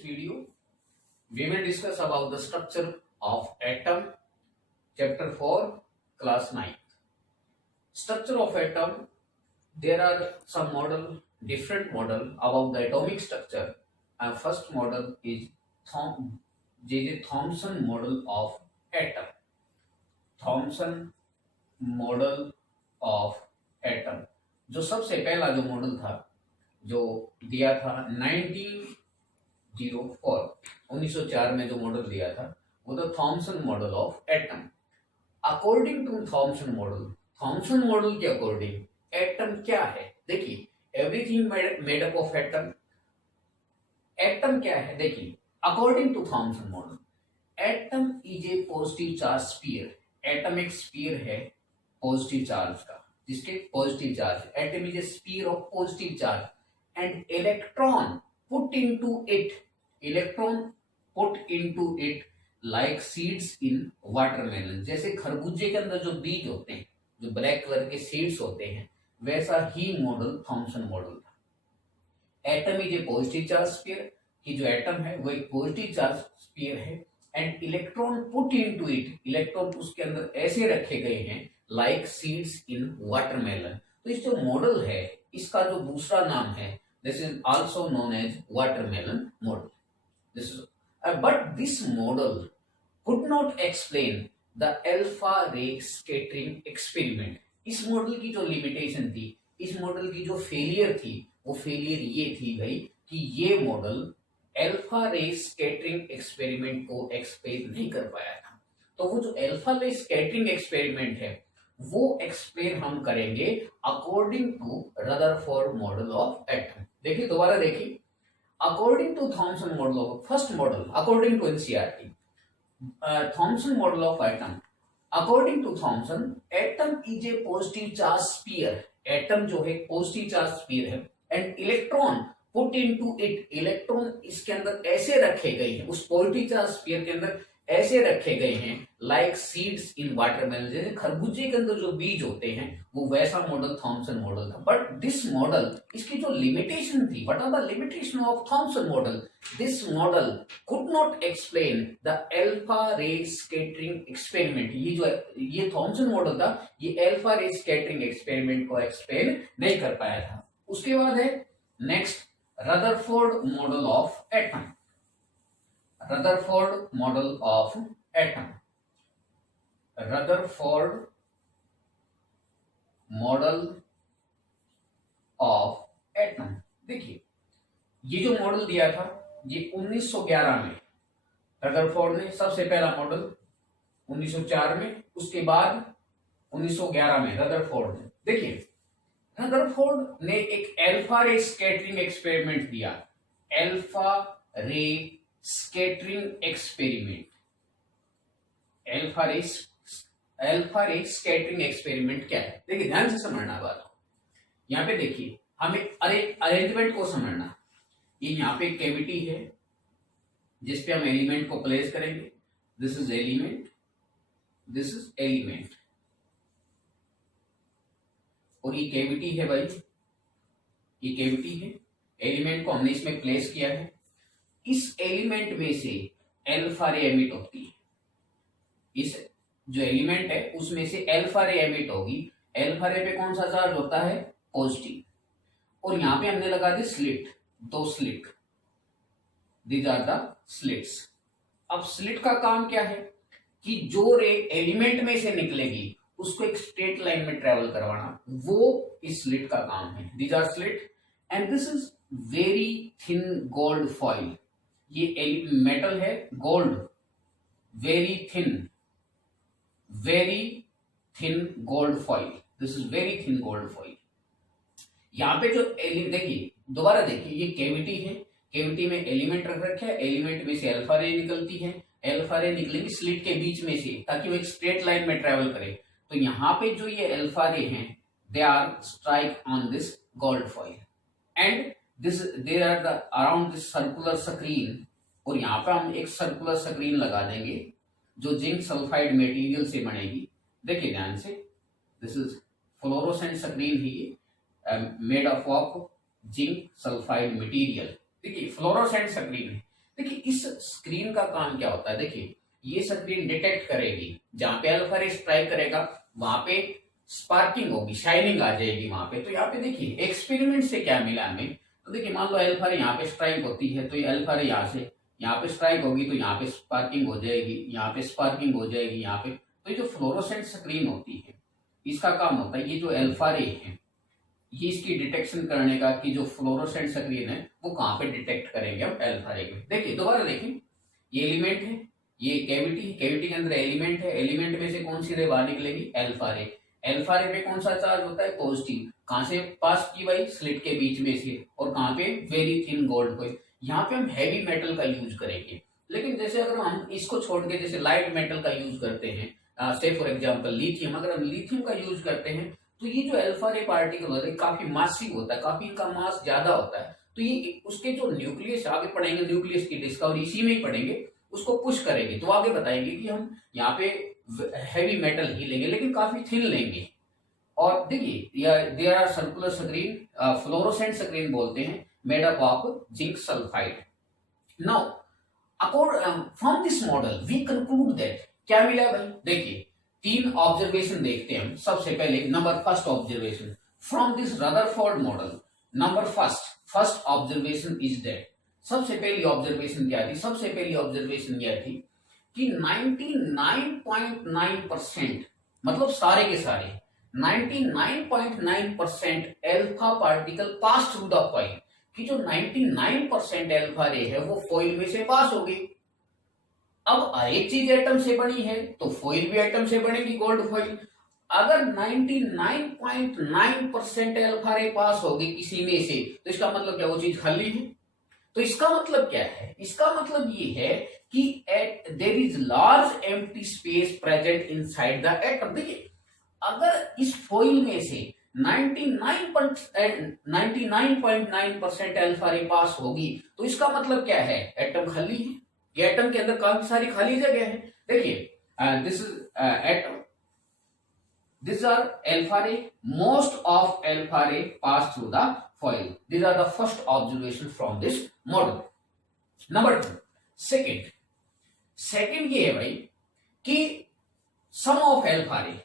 this video, we will discuss about the structure of atom, chapter 4, class 9. Structure of atom, there are some different model about the atomic structure. And first model is J.J. Thomson model of atom. Thompson model of atom, जो सबसे पहला जो model था जो दिया था 1904 में जो मॉडल दिया था वो था Thomson model of atom. According to Thomson model के अकॉर्डिंग एटम क्या है? देखिए, everything made up of atom. Atom क्या है? देखिए, according to Thomson model, atom is a positive charge sphere. Atom एक स्फीयर है पॉजिटिव चार्ज का, जिसके positive charge. Atom is a sphere of positive charge and electron put into it like seeds in watermelon. जैसे खरबूजे के अंदर जो बीज होते हैं, जो ब्लैक कलर के सीड्स होते हैं, वैसा ही मॉडल थॉमसन मॉडल था. Atom is a positive charge sphere, कि जो एटम है वो एक पॉजिटिव चार्ज स्फीयर है and electron put into it, electron उसके अंदर ऐसे रखे गए हैं लाइक सीड्स इन वाटरमेलन. तो इस जो मॉडल है इसका जो दूसरा नाम है, this is also known as watermelon model. This is but this model could not explain the alpha ray scattering experiment. इस मॉडल की जो लिमिटेशन थी, इस मॉडल की जो फेलियर थी, वो फेलियर ये थी भाई कि ये model alpha ray scattering experiment को एक्सप्लेन नहीं कर पाया था. तो वो जो अल्फा रे स्कैटरिंग एक्सपेरिमेंट है वो एक्सप्लेन हम करेंगे according to Rutherford model of atom. देखिए, दोबारा देखिए, according to Thomson model of first model, according to NCERT, Thomson model of atom. According to Thomson, atom is a positive charge sphere. Atom जो है positive charge sphere है and electron put into it, electron इसके अंदर ऐसे रखे गए हैं, उस पॉजिटिव चार्ज स्फीयर के अंदर ऐसे रखे गए हैं लाइक सीड्स इन वाटरमेलन. जैसे खरबूजे के अंदर जो बीज होते हैं वो वैसा मॉडल थॉमसन मॉडल था. बट दिस मॉडल, इसकी जो लिमिटेशन थी, what are the limitation of Thomson model? This model could not explain the alpha ray scattering experiment. ये थॉमसन मॉडल था, ये अल्फा रे स्कैटरिंग एक्सपेरिमेंट को एक्सप्लेन नहीं कर पाया था. उसके बाद है next Rutherford model of atom. Rutherford model of atom. Rutherford model of atom. देखिए, ये जो मॉडल दिया था ये 1911 में रदरफोर्ड ने सबसे पहला मॉडल 1904 में, उसके बाद 1911 में रदरफोर्ड ने. देखिए, रदरफोर्ड ने एक अल्फा रे स्कैटरिंग एक्सपेरिमेंट दिया. Alpha ray scattering experiment, alpha ray scattering experiment क्या है? देखिए, ध्यान से समझना बात को. यहाँ पे देखिए, हमें अरेंजमेंट को समझना. ये यहाँ पे कैविटी है जिसपे हम एलिमेंट को प्लेस करेंगे. This is element, this is element, और ये कैविटी है भाई, ये कैविटी है. एलिमेंट को हमने इसमें प्लेस किया है. इस एलिमेंट में से अल्फा रे एमिट होती है. इस जो एलिमेंट है उसमें से अल्फा रे एमिट होगी. अल्फा रे पे कौन सा चार्ज होता है? पॉजिटिव. और यहां पे हमने लगा दी स्लिट, दो slit. These are the slits. अब स्लिट का काम क्या है कि जो रे एलिमेंट में से निकलेगी उसको एक स्ट्रेट लाइन में ट्रेवल करवाना, वो इस स्लिट का काम है. These are slit and this is very thin gold foil. ये मेटल है gold, very thin gold foil. This is very thin gold foil. यहाँ पे जो देखिए, दोबारा देखिए, ये कैविटी है. कैविटी में एलिमेंट रख रखे हैं, एलिमेंट में से अल्फा रे निकलती है. अल्फा रे निकलेंगी स्लिट के बीच में से ताकि वो एक स्ट्रेट लाइन में ट्रेवल करे. तो यहाँ पे जो ये अल्फा रे हैं, they are strike on this gold foil and this they are the around this circular screen. और यहाँ पे हम एक सर्कुलर स्क्रीन लगा देंगे जो जिंक सल्फाइड मटेरियल से बनेगी. देखिए ध्यान से, this is fluorescent screen he made of zinc sulphide material. देखिए फ्लोरोसेंट स्क्रीन है. देखिए इस स्क्रीन का काम क्या होता है, देखिए ये स्क्रीन डिटेक्ट करेगी जहां पे अल्फा रे स्ट्राइक करेगा वहां पे स्पार्किंग होगी, शाइनिंग आ जाएगी वहां पे। तो यहाँ पे देखिए एक्सपेरिमेंट से क्या मिला हमें, तो देखिए मान लो अल्फा रे यहाँ पे स्ट्राइक होती है तो ये अल्फा रे यहाँ से यहाँ पे स्ट्राइक होगी तो यहाँ पे स्पार्किंग हो जाएगी, यहाँ पे स्पार्किंग हो जाएगी यहाँ पे। तो ये जो फ्लोरोसेंट स्क्रीन होती है इसका काम होता है ये जो अल्फा रे है ये इसकी डिटेक्शन करने का कि जो फ्लोरोसेंट स्क्रीन है वो कहाँ पे डिटेक्ट करेंगे हम अल्फा रे में। देखिए दोबारा देखिए ये एलिमेंट है, ये कैविटी, कैविटी के अंदर एलिमेंट है, एलिमेंट में से कौन सी रे बाहर निकलेगी, अल्फा रे। अल्फा रे पे कौन सा चार्ज होता है, पॉजिटिव। कहां से पास की भाई, स्लिट के बीच में से, और कहां पे, वेरी थिन गोल्ड कोई। यहाँ पे हम हैवी मेटल का यूज करेंगे, लेकिन जैसे अगर हम इसको छोड़ के जैसे लाइट मेटल का यूज करते हैं, से फॉर एग्जांपल लिथियम, अगर हम लिथियम का यूज करते हैं तो ये जो अल्फा रे पार्टिकल होता है काफी मासिव होता है, काफी इनका मास ज्यादा होता है। तो ये उसके जो न्यूक्लियस आगे पढ़ेंगे, न्यूक्लियस की डिस्कवरी इसी में ही पढ़ेंगे, उसको पुश करेंगे तो आगे बताएंगे कि हम यहाँ पे हैवी मेटल ही लेंगे लेकिन काफी थिन लेंगे। और देखिए there are circular screen, fluorescent screen बोलते हैं, made up of zinc sulphide. Now from this model we conclude that, क्या मिला भाई, देखिए तीन ऑब्जर्वेशन देखते हैं हम। सबसे पहले number first observation from this Rutherford model, number first observation is that, सबसे पहली ऑब्जर्वेशन क्या थी, सबसे पहली ऑब्जर्वेशन यह थी कि 99.9% मतलब सारे के सारे 99.9% alpha particle pass through the foil, कि जो 99% अल्फा रे है वो फॉइल में से पास होगी। अब एक चीज एटम से बनी है तो फॉइल भी एटम से बनेगी, गोल्ड फॉइल। अगर 99.9% अल्फा रे पास होगी किसी में से तो इसका मतलब क्या, वो चीज खाली है। तो इसका मतलब क्या है, इसका मतलब ये है कि there is large empty space present inside the atom. देखिए अगर इस फॉइल में से 99.9% अल्फा रे पास होगी तो इसका मतलब क्या है, एटम खाली है। ये एटम के अंदर काफी सारी खाली जगह है। देखिए this is atom, these are alpha ray, most of alpha ray pass through the foil. These are the first observation from this model. Number 2, second ये है भाई कि some of alpha ray,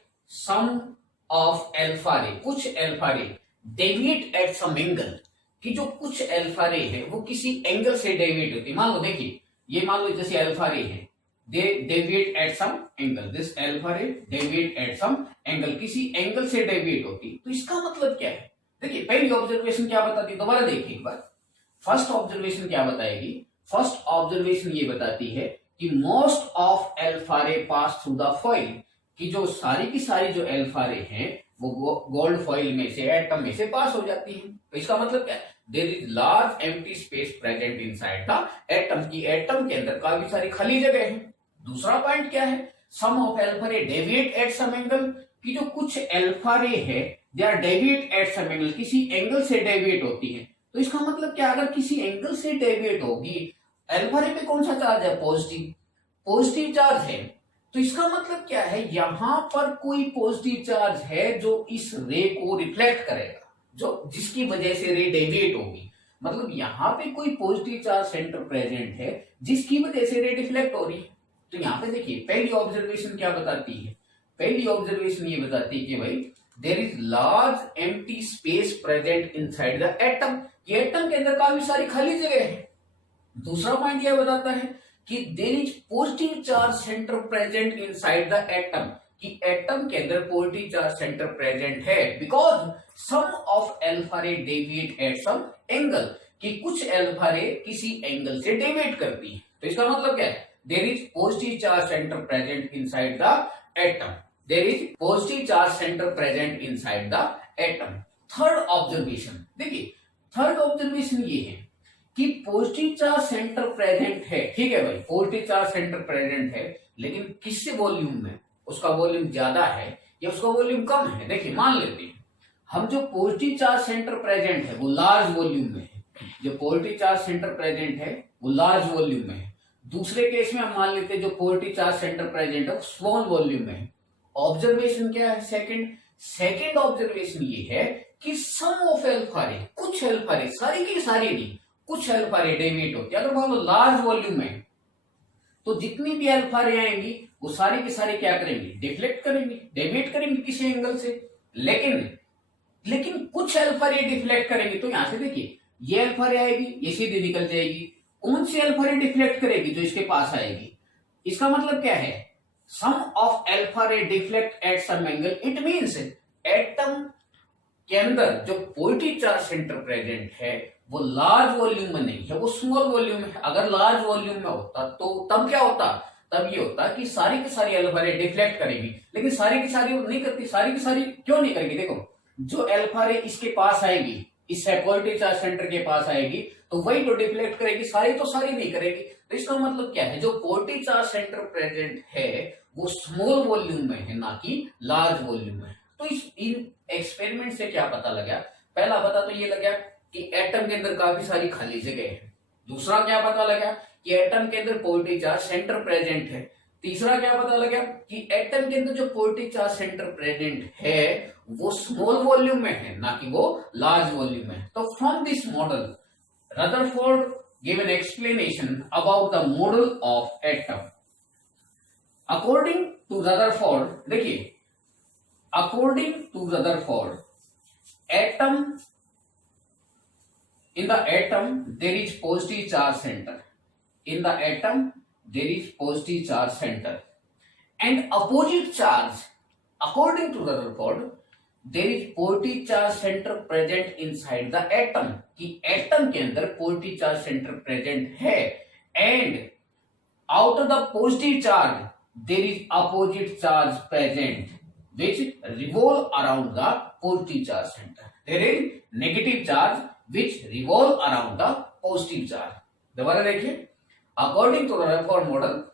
कुछ alpha ray deviate at some angle, कि जो कुछ alpha ray है वो किसी एंगल से डेविएट होती है। मान लो देखिए ये मान लो जैसे alpha ray है, they deviate at some angle, this alpha ray deviate at some angle, किसी एंगल से डेविएट होती। तो इसका मतलब क्या है, देखिए पहली ऑब्जर्वेशन क्या बताती है, दोबारा देखिए एक बार। फर्स्ट ऑब्जर्वेशन क्या बताएगी, फर्स्ट ऑब्जर्वेशन ये बताती है कि मोस्ट ऑफ अल्फा रे पास थ्रू द फॉइल, कि जो सारी की सारी जो अल्फा रे हैं वो गोल्ड फॉइल में से, एटम में से पास हो जाती है। तो इसका मतलब क्या है, there is large empty space present inside the atom, की एटम के अंदर काफी सारी खाली जगह है। दूसरा पॉइंट क्या है, some of alpha ray deviate at some angle, कि जो कुछ अल्फा रे है they are deviate at some angle, किसी एंगल से डेविएट होती है। तो इसका मतलब क्या, अगर किसी एंगल से डेविएट होगी, अल्फा रे पे कौन सा चार्ज है, पॉजिटिव चार्ज है। तो इसका मतलब क्या है, यहां पर कोई पॉजिटिव चार्ज है जो इस रे को रिफ्लेक्ट करेगा, जो जिसकी वजह से रे डेविएट होगी। मतलब यहां पे कोई पॉजिटिव चार्ज सेंटर प्रेजेंट है जिसकी वजह से रे डिफ्लेक्ट हो रही है। तो यहाँ पे देखिए पहली ऑब्जर्वेशन क्या बताती है, पहली ऑब्जर्वेशन ये बताती है कि भाई there is large empty space present inside the atom, ये एटम के अंदर काफी सारी खाली जगह है। दूसरा पॉइंट यह बताता है कि there is positive charge centre present inside the atom, कि एटम के अंदर पॉजिटिव चार्ज सेंटर प्रेजेंट है, because some of alpha ray deviate at some angle, कि कुछ अल्फा रे किसी एंगल से डेविएट करती है। तो इसका मतलब क्या है, there is positive charge center present inside the atom, there is positive charge center present inside the atom। Third observation देखिए, थर्ड ऑब्जर्वेशन ये है कि पॉजिटिव चार्ज सेंटर प्रेजेंट है, ठीक है भाई, पॉजिटिव चार्ज सेंटर प्रेजेंट है, लेकिन किससे वॉल्यूम में, उसका वॉल्यूम ज्यादा है या उसका वॉल्यूम कम है। देखिए मान लेते हैं हम जो पॉजिटिव चार्ज सेंटर प्रेजेंट है वो लार्ज वॉल्यूम में है, जो पॉजिटिव चार्ज सेंटर प्रेजेंट है वो लार्ज वॉल्यूम में है। दूसरे केस में हम मान लेते हैं जो पॉजिटिव चार्ज सेंटर प्रेजेंट है स्मॉल वॉल्यूम में है। ऑब्जर्वेशन क्या है, सेकंड ऑब्जर्वेशन ये है कि सम ऑफ अल्फा रे, कुछ अल्फा रे, सारी की सारी नहीं, कुछ अल्फा रे डेविएट होती है। अगर मान लो लार्ज वॉल्यूम में तो जितनी भी अल्फा रे आएंगी वो सारी की सारी क्या करेंगी, डिफ्लेक्ट करेंगी, डेविएट करेंगी किसी एंगल से। लेकिन कुछ अल्फा रे डिफ्लेक्ट करेंगी। तो यहां से देखिए ये अल्फा रे आएगी, ये सीधी निकल जाएगी। कौन सी अल्फा रे डिफ्लेक्ट करेगी, जो इसके पास आएगी। इसका मतलब क्या है, some of alpha ray deflect at some angle. It means atom के अंदर जो पॉजिटिव चार्ज सेंटर प्रेजेंट है वो लार्ज वॉल्यूम में नहीं है, वो स्मॉल वॉल्यूम में है। अगर लार्ज वॉल्यूम में होता तो तब क्या होता, तब ये होता कि सारी की सारी अल्फा रे डिफ्लेक्ट करेगी। लेकिन सारी की सारी नहीं करती। सारी की सारी क्यों नहीं करेगी, देखो जो अल्फा रे इसके पास आएगी, इस पॉजिटिव चार्ज सेंटर के पास आएगी तो वही तो डिफ्लेक्ट करेगी, सारी तो सारी नहीं करेगी। तो इसका मतलब क्या है, जो पॉजिटिव चार्ज सेंटर प्रेजेंट है वो स्मॉल वॉल्यूम में है, ना कि लार्ज वॉल्यूम में। तो इन एक्सपेरिमेंट से क्या पता लगा, पहला पता तो ये लगा कि एटम के अंदर काफी सारी खाली जगह है। दूसरा क्या पता लगा कि एटम के अंदर पॉजिटिव चार्ज सेंटर प्रेजेंट है। तीसरा क्या पता लगा कि एटम के अंदर जो पॉजिटिव चार्ज सेंटर प्रेजेंट है वो स्मॉल वॉल्यूम में है, ना कि वो लार्ज वॉल्यूम में। तो from this model Rutherford gave an explanation about the model of atom. According to Rutherford, देखिए according to Rutherford, atom in the atom there is positive charge center. In the atom there is positive charge center and opposite charge. According to Rutherford, there is positive charge center present inside the atom. कि atom के अंदर positive charge centre present है and out of the positive charge there is opposite charge present which revolve around the positive charge center. There is negative charge which revolve around the positive charge. दोबारा देखिए, according to the Rutherford model,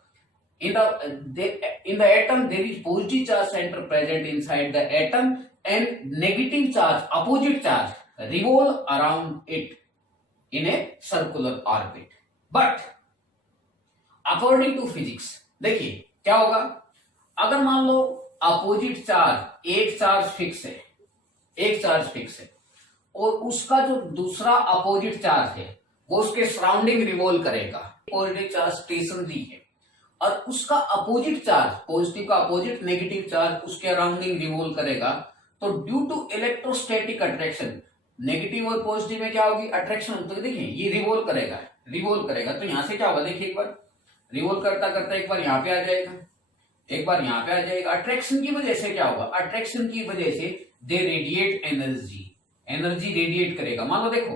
in the atom there is positive charge center present inside the atom and negative charge, opposite charge, revolve around it in a circular orbit. But according to physics, देखिए क्या होगा, अगर मान लो opposite charge, एक charge fix है, एक charge fix है और उसका जो दूसरा अपोजिट चार्ज है वो उसके सराउंडिंग रिवॉल्व करेगा। पॉजिटिव चार्ज स्टेशनरी है और उसका अपोजिट चार्ज, पॉजिटिव का अपोजिट नेगेटिव चार्ज उसके अराउंडिंग रिवॉल्व करेगा। तो due to electrostatic attraction, negative और पॉजिटिव में क्या होगी, अट्रैक्शन। तो देखिए ये रिवॉल्व करेगा, रिवॉल्व करेगा। तो यहां से क्या होगा, देखिए एक बार रिवॉल्व करता करता एक बार यहां पे आ जाएगा, एक बार यहां पे आ जाएगा। अट्रैक्शन की वजह से क्या होगा, अट्रैक्शन की वजह से दे रेडिएट एनर्जी, एनर्जी रेडिएट करेगा। मान लो देखो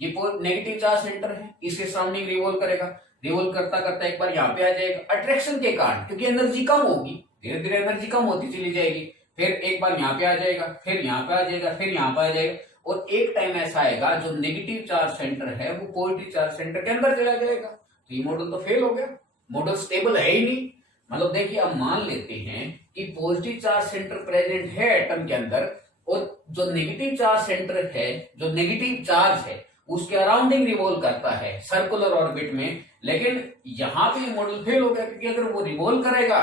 ये नेगेटिव चार्ज सेंटर है, इसके सराउंडिंग रिवॉल्व करेगा, रिवॉल्व करता करता एक बार यहां पे आ जाएगा अट्रैक्शन के कारण, क्योंकि एनर्जी कम होगी, धीरे धीरे एनर्जी कम होती चली जाएगी। फिर एक बार यहां पे आ जाएगा, फिर यहां पे आ जाएगा, फिर यहां पे आ जाएगा और एक टाइम ऐसा आएगा जो नेगेटिव चार्ज सेंटर है वो पॉजिटिव चार्ज सेंटर के अंदर चला जाएगा। तो ये मॉडल तो फेल हो गया, मॉडल स्टेबल है ही नहीं। मतलब देखिए अब मान लेते हैं कि पॉजिटिव चार्ज सेंटर प्रेजेंट है एटम के अंदर और जो नेगेटिव चार्ज सेंटर है, जो नेगेटिव चार्ज है उसके अराउंडिंग रिवॉल्व करता है सर्कुलर ऑर्बिट में। लेकिन यहां पे मॉडल फेल हो गया, क्योंकि अगर वो रिवॉल्व करेगा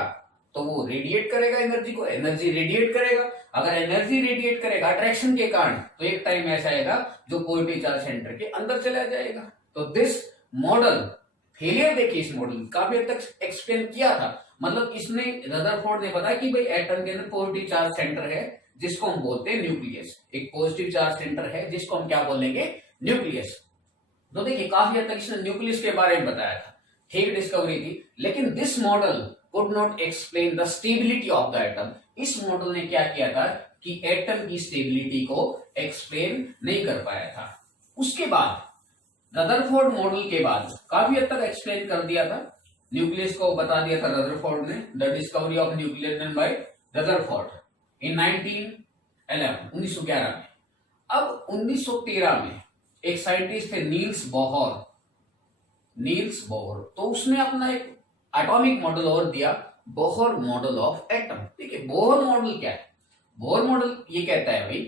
तो वो रेडिएट करेगा एनर्जी को, एनर्जी रेडिएट करेगा। अगर एनर्जी रेडिएट करेगा अट्रैक्शन के कारण तो एक टाइम ऐसा आएगा जो पॉजिटिव चार्ज सेंटर के अंदर चला जाएगा। तो दिस मॉडल फेलियर, देखिए इस मॉडल काफी हद तक एक्सप्लेन किया था। मतलब इसने, रदरफोर्ड ने बताया कि भाई एटम के अंदर पॉजिटिव चार्ज सेंटर है जिसको हम बोलते हैं न्यूक्लियस, एक पॉजिटिव चार्ज सेंटर है जिसको हम क्या बोलेंगे, न्यूक्लियस। तो देखिए काफी हद तक इसने न्यूक्लियस के बारे में बताया था, ठीक डिस्कवरी थी। लेकिन this model could not explain the stability of the atom. इस मॉडल ने क्या किया था कि एटम की स्टेबिलिटी को एक्सप्लेन नहीं कर पाया था। उसके बाद रदरफोर्ड मॉडल के बाद काफी हद तक एक्सप्लेन कर दिया था, न्यूक्लियस को बता दिया था रदरफोर्ड ने। The discovery of nucleus by Rutherford in 1911 में। अब 1913 में एक साइंटिस्ट थे नील्स बोहर, नील्स बोहर, तो उसने अपना एक एटॉमिक मॉडल और दिया, बोहर मॉडल ऑफ एटम। ठीक है, बोहर मॉडल क्या है, बोहर मॉडल ये कहता है भाई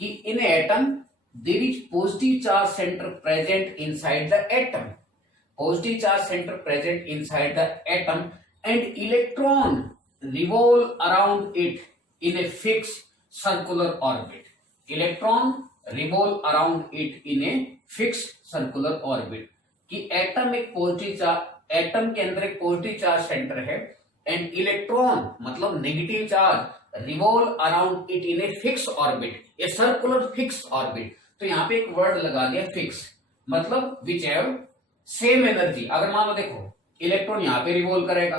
कि in atom there is positive charge centre present inside the atom, positive charge center present inside the atom and electron revolve around it in a fixed circular orbit. Electron revolve around it in a fixed circular orbit. कि atom एक positive charge, atom के अंदर एक positive charge centre है and electron मतलब negative charge revolve around it in a fix orbit, a circular fix orbit. तो यहाँ पे एक वर्ड लगा दिया फिक्स, मतलब विच हैव सेम एनर्जी. अगर मान लो देखो इलेक्ट्रॉन यहाँ पे रिवॉल्व करेगा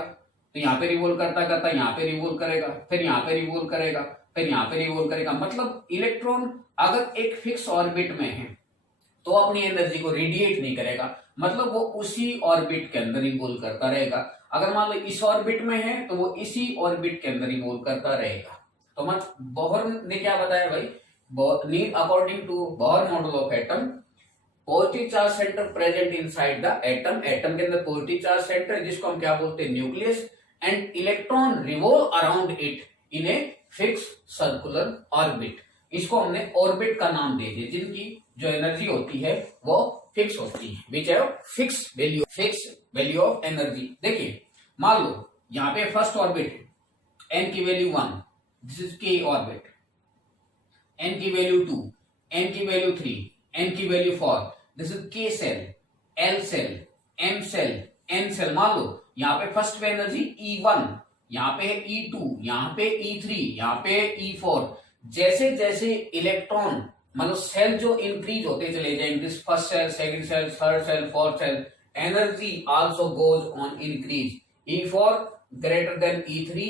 तो यहाँ पे रिवॉल्व करता करता यहाँ पे रिवॉल्व करेगा, फिर यहाँ पे रिवॉल्व करेगा, फिर यहाँ पे रिवॉल्व करेगा. मतलब इलेक्ट्रॉन अगर एक फिक्स ऑर्बिट में है तो अपनी एनर्जी को रेडिएट नहीं करेगा, मतलब वो उसी ऑर्बिट के अंदर रिवॉल्व करता रहेगा. अगर मान लो इस ऑर्बिट में है तो वो इसी ऑर्बिट के अंदर रिवॉल्व करता रहेगा. तो मत बोहर ने क्या बताया भाई, according to Bohr model of atom, positive charge centre present inside the atom, atom के अंदर पॉजिटिव चार्ज सेंटर जिसको हम क्या बोलते हैं nucleus, and electron revolve around it in a fix circular orbit. इसको हमने ऑर्बिट का नाम दे दिया जिनकी जो एनर्जी होती है वो फिक्स होती है, which have fix value of energy. देखिए मान लो यहाँ पे फर्स्ट ऑर्बिट है, एन की value 1, this is K orbit, N की वैल्यू 2, एन की वैल्यू 3, एन की value 4, this is K shell, L shell, M shell, N shell. मान लो यहाँ पे फर्स्ट पे एनर्जी E1, यहाँ पे E2, यहाँ पे E3, यहाँ पे E4. जैसे जैसे इलेक्ट्रॉन मतलब सेल जो इंक्रीज होते चले जाएंगे, first shell, second shell, third shell, fourth shell, energy also goes on increase. E4 greater than E3,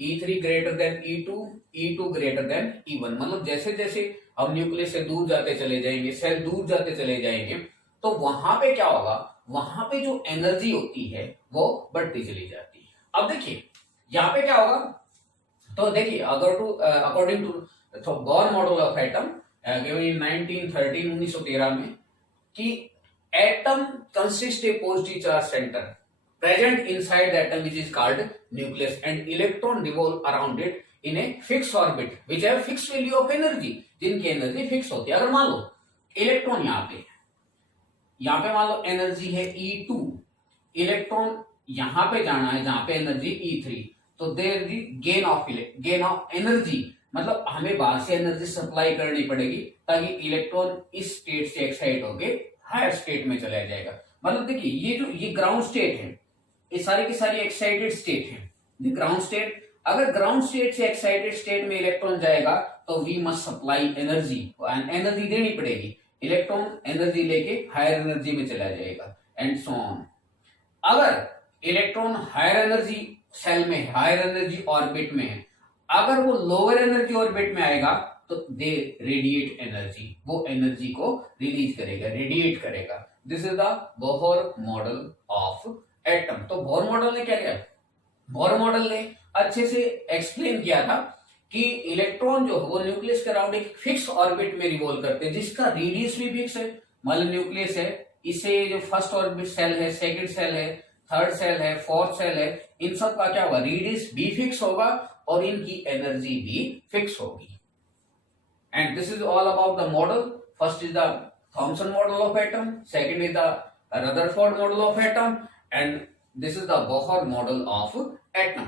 E3 greater than E2, E2 greater than E1. मतलब जैसे जैसे हम न्यूक्लियस से दूर जाते चले जाएंगे, सेल दूर जाते चले जाएंगे, तो वहां पे क्या होगा, वहां पे जो एनर्जी होती है वो बढ़ती चली जाती है. अब देखिए यहाँ पे क्या होगा, तो देखिए according to Bohr model of atom given in 1913 में, कि atom consist a positive charge centre present inside the atom which is called nucleus and electron revolve around it in a fix orbit which have fix value of energy, जिनकी energy fix होती है. अगर मान low electron यहाँ पे मान low energy है E2, electron यहाँ पे जाना है जहां पे एनर्जी E3, तो देयर गेन ऑफ एनर्जी, मतलब हमें बाहर से एनर्जी सप्लाई करनी पड़ेगी ताकि इलेक्ट्रॉन इस स्टेट से एक्साइट होके हायर स्टेट में चला जाएगा. मतलब देखिए ये ग्राउंड स्टेट है, ये सारी की सारी एक्साइटेड स्टेट है. ग्राउंड स्टेट, अगर ग्राउंड स्टेट से एक्साइटेड स्टेट में इलेक्ट्रॉन जाएगा तो we must supply energy, energy देनी पड़ेगी. इलेक्ट्रॉन एनर्जी लेके हायर एनर्जी में चला जाएगा एंड सो ऑन. अगर इलेक्ट्रॉन हायर एनर्जी सेल में, हायर एनर्जी ऑर्बिट में है, अगर वो लोअर एनर्जी ऑर्बिट में आएगा तो दे रेडिएट एनर्जी, वो एनर्जी को रिलीज करेगा, रेडिएट करेगा. This is the Bohr model of atom. तो बोहर मॉडल ने क्या किया, बोहर मॉडल ने अच्छे से एक्सप्लेन किया था कि इलेक्ट्रॉन जो है वो न्यूक्लियस के अराउंड एक फिक्स ऑर्बिट में रिवॉल्व करते हैं जिसका रेडियस भी फिक्स है. मतलब न्यूक्लियस है, इसे जो फर्स्ट ऑर्बिट सेल है, सेकंड सेल है, थर्ड सेल है, फोर्थ सेल है, इन सब का क्या होगा, रेडियस भी फिक्स होगा और इनकी एनर्जी भी फिक्स होगी. And this is all about the model. First is the Thompson model of atom, second is the Rutherford model of atom, and this is the Bohr model of atom.